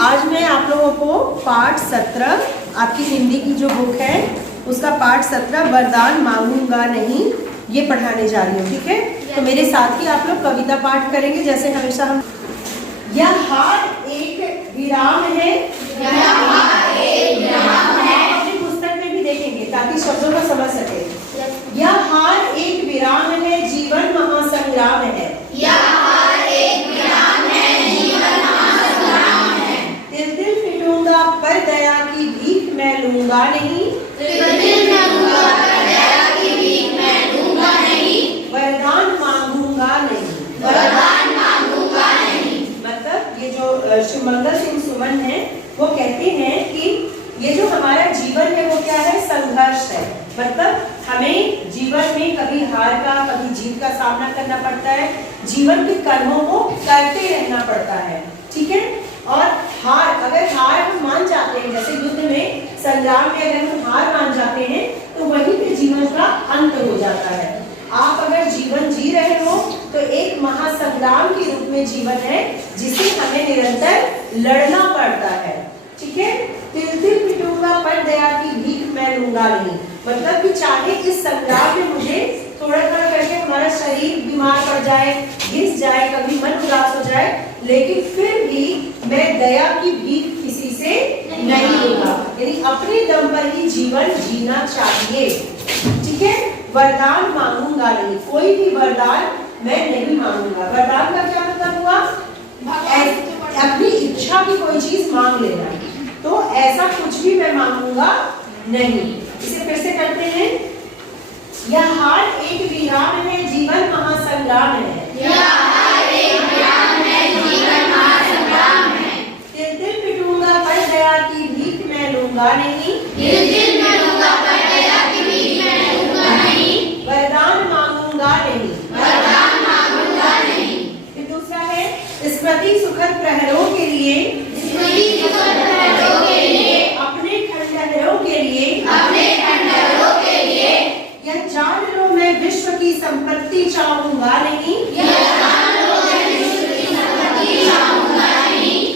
आज मैं आप लोगों को पाठ 17 आपकी हिंदी की जो बुक है उसका पाठ 17 वरदान मांगूंगा नहीं ये पढ़ाने जा रही हूँ। ठीक है, तो मेरे साथ ही आप लोग कविता पाठ करेंगे जैसे हमेशा हम। यह हार एक विराम है, अपनी पुस्तक में भी देखेंगे ताकि शब्दों को समझ सके। यह हार एक विराम है, जीवन महासंग्राम है। तिल पिटूंगा पर दया की भीख मैं लूंगा नहीं, वरदान मांगूंगा नहीं। मतलब ये जो शिवमंगल सिंह सुमन है वो कहते हैं कि ये जो हमारा जीवन है वो क्या है, संघर्ष है। मतलब हमें जीवन में कभी हार का कभी जीत का सामना करना पड़ता है, जीवन के कर्मों को करते रहना पड़ता है। ठीक है, और हार अगर हार हम मान जाते हैं, जैसे युद्ध में संग्राम में अगर हम हार मान जाते हैं तो वहीं पे जीवन का अंत हो जाता है। आप अगर जीवन जी रहे हो तो एक महासंग्राम के रूप में जीवन है जिसे हमें निरंतर लड़ना पड़ता है। ठीक है, तिल पिटूंगा पर दया की भीख मैं लूंगा नहीं। मतलब कि चाहे इस संग्राम में मुझे थोड़ा थोड़ा करके हमारा शरीर बीमार पड़ जाए, घिस जाए, कभी मन उदास हो जाए, लेकिन फिर भी मैं दया की भीख किसी से नहीं लूंगा। यानी अपने दम पर ही जीवन जीना चाहिए। ठीक है, वरदान मांगूंगा नहीं, कोई भी वरदान मैं नहीं मांगूंगा। वरदान का क्या मतलब हुआ, अपनी इच्छा की कोई चीज मांग लेना, तो ऐसा कुछ भी मैं मांगूंगा नहीं। इसे फिर से करते हैं। यह हार एक विराम है, जीवन महासंग्राम है। तिल पिटूंगा पर दया की भीख मैं लूंगा नहीं, वरदान मांगूंगा नहीं। फिर दूसरा है स्मृति सुखद प्रहरों के लिए, अपने खंडहरों के लिए, यह जान लो मैं विश्व की संपत्ति चाहूंगा नहीं,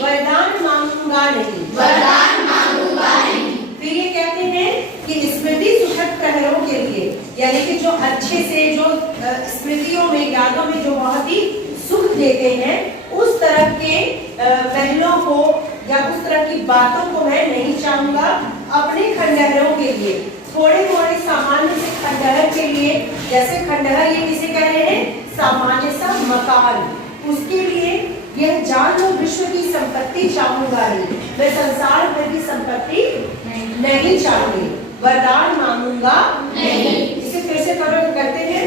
वरदान मांगूंगा नहीं। फिर ये कहते हैं कि स्मृति सुखद प्रहरों के लिए, यानी कि जो अच्छे से जो स्मृतियों में यादों में जो बहुत ही सुख देते हैं उस तरह के महलों को या उस तरह की बातों को मैं नहीं चाहूंगा। अपने खंडहरों के लिए, थोड़े थोड़े सामान्य से खंडहर के लिए, जैसे खंडहर ये किसे कह रहे हैं, सामान्य सा मकान, उसके लिए यह जान लो विश्व की संपत्ति चाहूंगा नहीं, मैं संसार भर की संपत्ति नहीं चाहूंगी, वरदान मांगूंगा नहीं। इसे फिर से करते हैं।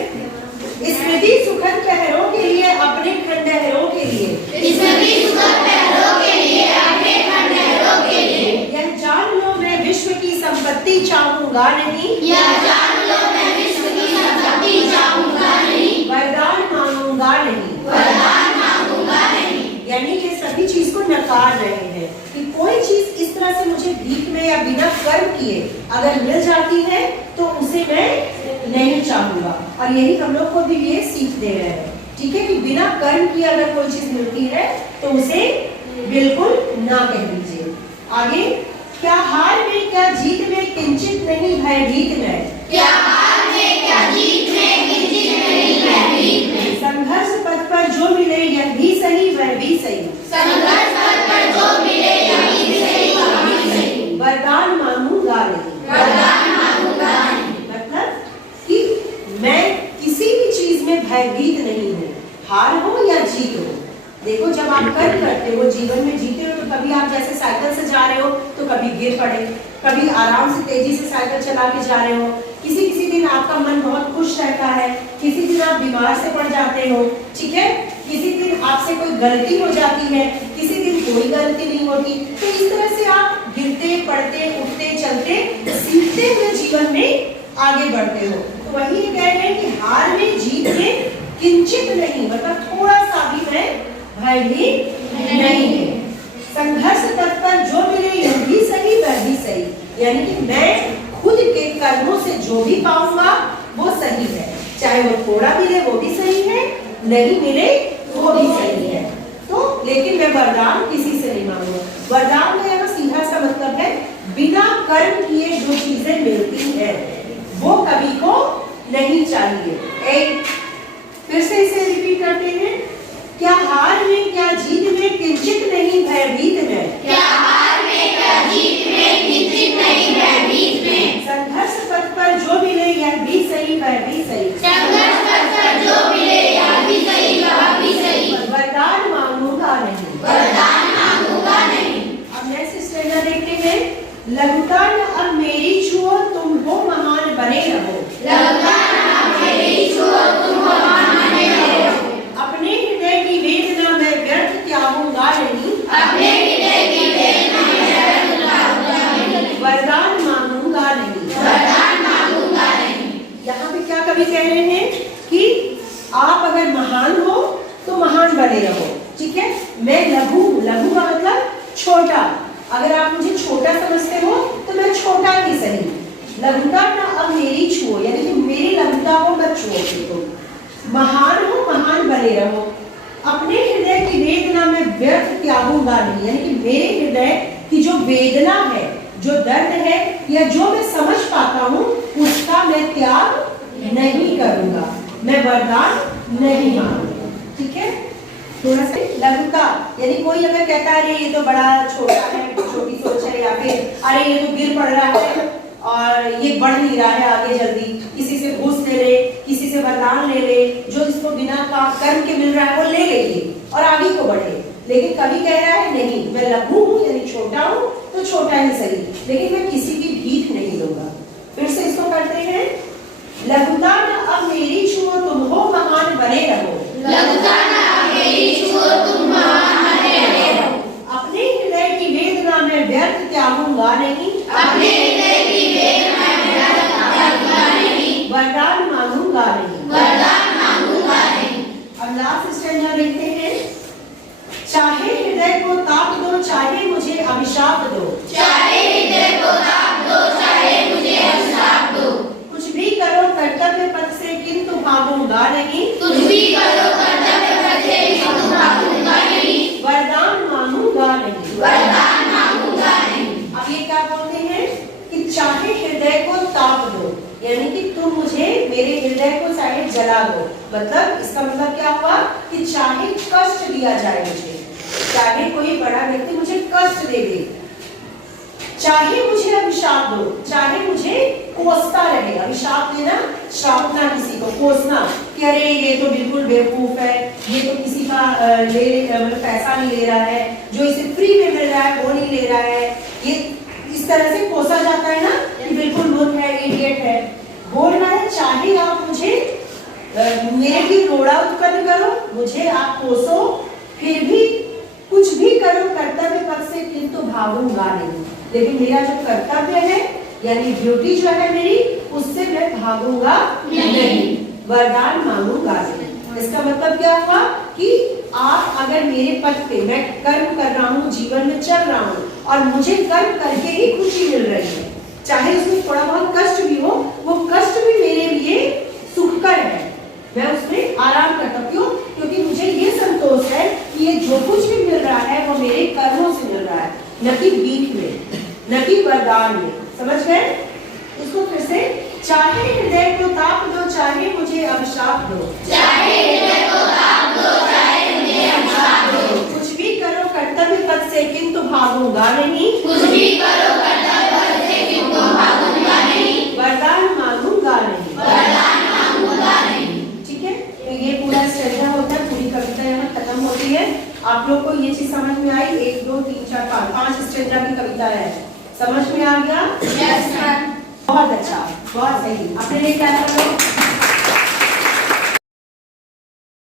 स्मृति सुखद प्रहरों के लिए, अपने खंडहरों के लिए, यह जान लो मैं विश्व की संपत्ति चाहूंगा नहीं, वरदान मांगूंगा नहीं। यानी ये सभी चीज को नकार रहे हैं कि कोई चीज इस तरह से मुझे भीख में या बिना कर्म किए अगर मिल जाती है तो उसे मैं नहीं चाहूंगा। और यही हम लोग को भी ये सीख दे रहे हैं। ठीक है, कि बिना कर्म किए अगर कोई चीज मिलती है तो उसे बिल्कुल ना कह दीजिए। आगे, क्या हार में क्या जीत में किंचित नहीं भयभीत मैं, संघर्ष पथ पर जो मिले यह भी सही वह भी सही, वरदान मांगूंगा नहीं। मतलब कि मैं किसी भी चीज में भयभीत नहीं हूँ, हार हो या जीत हो। देखो, जब आप कर्म करते हो, जीवन में जीते हो, तो कभी आप जैसे साइकिल से जा रहे हो तो कभी गिर पड़े, कभी आराम से तेजी से साइकिल चला के जा रहे हो, किसी किसी दिन आपका मन बहुत खुश रहता है, किसी दिन आप बीमार से पड़ जाते हो। ठीक है, किसी दिन आपसे कोई गलती हो जाती है, किसी दिन कोई गलती नहीं होती। तो इस तरह से आप गिरते पड़ते उठते चलते सीखते हुए जीवन में आगे बढ़ते हो। तो वही कह रहे हैं कि हार में जीत में किंचित नहीं, मतलब थोड़ा सा भी मैं भयभीत नहीं है। संघर्ष तत्पर जो मिले यह भी सही वह भी सही, यानी कि मैं खुद के कर्मों से जो भी पाऊंगा वो सही है, चाहे वो थोड़ा मिले वो भी सही है, नहीं मिले वो भी सही है। तो लेकिन मैं वरदान किसी से नहीं मांगो। वरदान का यहाँ सीधा सा मतलब है बिना कर्म किए जो चीजें मिलती है वो कभी को नहीं चाहिए। एक फिर से इसे रिपीट करते हैं। क्या हार में क्या जीत में किंचित नहीं भयभीत में, क्या हार में क्या जीत में किंचित नहीं भयभीत में। संघर्ष पथ पर जो मिले यह भी सही वह भी सही, संघर्ष पथ पर जो मिले यह भी सही वह भी सही। वरदान मांगूंगा नहीं, वरदान मांगूंगा नहीं। अब नेक्स्ट स्टेज देखते हैं। लघुता न अब मेरी छुओ तुम हो महान बने रहो, लघुता न मेरी छुओ तुम हो महान बने रहो। अपने हृदय की वेदना मैं व्यर्थ त्यागूंगा नहीं, अपने हृदय की वेदना मैं व्यर्थ त्यागूंगा नहीं। वरदान मांगूंगा नहीं, वरदान मांगूंगा नहीं। यहाँ पे क्या कवि कह रहे हैं कि आप अगर महान हो तो महान बने रहो, ठीक है। मैं लघु, लघु का मतलब छोटा, अगर आप मुझे छोटा समझते हो तो मैं छोटा ही सही। लघुता ना अब मेरी छुओ, यानी कि मेरी लघुता को मत छुओ, तुम महान हो महान बने रहो। अपने हृदय की वेदना में व्यर्थ त्यागूंगा नहीं, यानी कि मेरे हृदय की जो वेदना है, जो दर्द है या जो मैं समझ पाता हूँ उसका मैं त्याग नहीं करूंगा, मैं वरदान नहीं मांगूंगा, ठीक है। थोड़ा सा लघुता, यानी कोई अगर कहता है अरे ये तो बड़ा छोटा है, छोटी सोच है, या फिर अरे ये तो गिर पड़ रहा है और ये बढ़ नहीं रहा है आगे जल्दी, किसी से घूस ले ले, किसी से वरदान ले ले, जो इसको बिना कर्म के मिल रहा है वो ले लेगी और आगे को बढ़े। लेकिन कभी कह रहा है नहीं, मैं लघु हूँ यानी छोटा हूँ तो छोटा ही सही, लेकिन मैं किसी की भीख नहीं लूंगा। फिर से इसको करते हैं। लघुता न अब मेरी छुओ तुम हो महान बने रहो, लघुता न अब मेरी छुओ तुम महान बने रहो। अपने हृदय की वेदना में व्यर्थ त्यागूंगा नहीं, अपने हृदय की वेदना में व्यर्थ त्यागूंगा नहीं। वरदान मांगूंगा नहीं, वरदान मांगूंगा नहीं। अब लास्ट स्टेंजा देखते हैं। चाहे हृदय को ताप दो चाहे मुझे अभिशाप दो, चाहे हृदय को ताप दो चाहे मुझे अभिशाप दो। कुछ भी करो कर्तव्य पथ से किंतु भागूंगा नहीं, कुछ भी करो कर्तव्य पथ से किंतु भागूंगा नहीं। वरदान मांगूंगा नहीं, वरदान मांगूंगा नहीं। अब ये क्या बोलते हैं कि चाहे हृदय को ताप दो, यानी कि तुम मुझे मेरे हृदय को चाहे जला दो, मतलब इसका मतलब क्या हुआ कि चाहे कष्ट दिया जाए मुझे, चाहे कोई बड़ा व्यक्ति मुझे कष्ट दे दे, चाहे मुझे अभिशाप दो, चाहे मुझे कोसता रहे, अभिशाप देना श्रापना, किसी को कोसना कि अरे ये तो बिल्कुल बेवकूफ है, ये तो किसी का मतलब पैसा नहीं ले रहा है, जो इसे फ्री में मिल रहा है वो नहीं ले रहा है, ये इस तरह से कोसा जाता है ना कि बिल्कुल मूर्ख है, इडियट है। बोलना है चाहे आप मुझे मेरे भी रोड़ा उत्पन्न करो, मुझे आप कोसो, फिर भी कुछ भी करो कर्तव्य पथ से किंतु भागूंगा नहीं, लेकिन मेरा जो कर्तव्य है यानी ड्यूटी जो है मेरी उससे मैं भागूंगा नहीं, वरदान मांगूंगा नहीं। इसका मतलब क्या हुआ कि आप अगर मेरे पथ पे मैं कर्म कर रहा हूँ, जीवन में चल रहा हूँ और मुझे कर्म करके ही खुशी मिल रही है, चाहे उसमें थोड़ा बहुत कष्ट भी हो, वो कष्ट भी मेरे लिए सुखकर है, मैं उसमें आराम करता हूँ। क्यों? क्योंकि मुझे ये संतोष है कि ये जो कुछ भी मिल रहा है वो मेरे कर्मों से मिल रहा है, न कि भीख में, न कि वरदान में। समझ गए? इसको फिर से, चाहे हृदय को ताप दो चाहे मुझे अभिशाप दो, चाहे हृदय को ताप दो चाहे मुझे अभिशाप दो। कुछ भी करो कर्तव्य पथ से किंतु भागूंगा नहीं, कुछ भी करो कर्तव्य पथ से किंतु भागूंगा नहीं। वरदान मांगूंगा नहीं, वरदान मांगूंगा नहीं। ठीक है। तो ये पूरा स्टेंजा होता है, पूरी कविता यहाँ खत्म होती है। आप लोग को ये चीज समझ में आई? 1 2 3 4 5 5 स्टेंजा की कविता है, समझ में आ गया? Yes ma'am. बहुत अच्छा, बहुत सही। अपने लिए क्या करो?